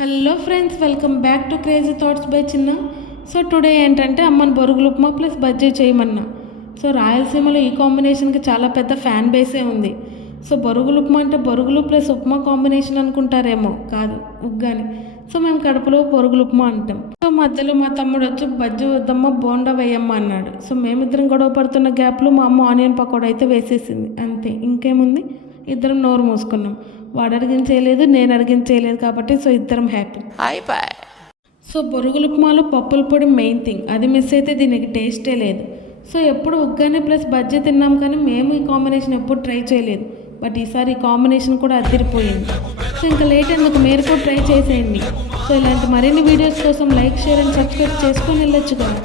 Hello friends, welcome back to crazy thoughts by చిన్న. So today ఏంటంటే అమ్మని బొరుగులు ఉప్మా ప్లస్ బజ్జీ చేయమన్నా. సో రాయలసీమలో ఈ కాంబినేషన్కి చాలా పెద్ద ఫ్యాన్ బేసే ఉంది. సో బొరుగులు ఉప్మా అంటే బొరుగులు ప్లస్ ఉప్మా కాంబినేషన్ అనుకుంటారేమో, కాదు ఉగ్గాని. సో మేము కడుపులో బొరుగులు ఉప్మా అంటాం. సో మధ్యలో మా తమ్ముడు వచ్చి బజ్జీ వద్దమ్మ బోండా వేయమ్మ అన్నాడు. సో మేమిద్దరం గొడవ పడుతున్న గ్యాప్లో మా అమ్మ ఆనియన్ పకోడా అయితే వేసేసింది. అంతే, ఇంకేముంది, ఇద్దరం నోరు మూసుకున్నాం. వాడు అడిగించేయలేదు, నేను అడిగించేయలేదు కాబట్టి సో ఇద్దరం హ్యాపీ. సో బొరుగుల ఉప్మాలో పప్పుల పొడి మెయిన్ థింగ్, అది మిస్ అయితే దీనికి టేస్టే లేదు. సో ఎప్పుడు ఉగ్గాని ప్లస్ బజ్జీ తిన్నాం, కానీ మేము ఈ కాంబినేషన్ ఎప్పుడు ట్రై చేయలేదు. బట్ ఈసారి ఈ కాంబినేషన్ కూడా అదిరిపోయింది. సో ఇంకా లేట్ ఎందుకు, మీరు కూడా ట్రై చేసేయండి. సో ఇలాంటి మరిన్ని వీడియోస్ కోసం లైక్, షేర్ అండ్ సబ్స్క్రైబ్ చేసుకొని వెళ్ళొచ్చు కదా.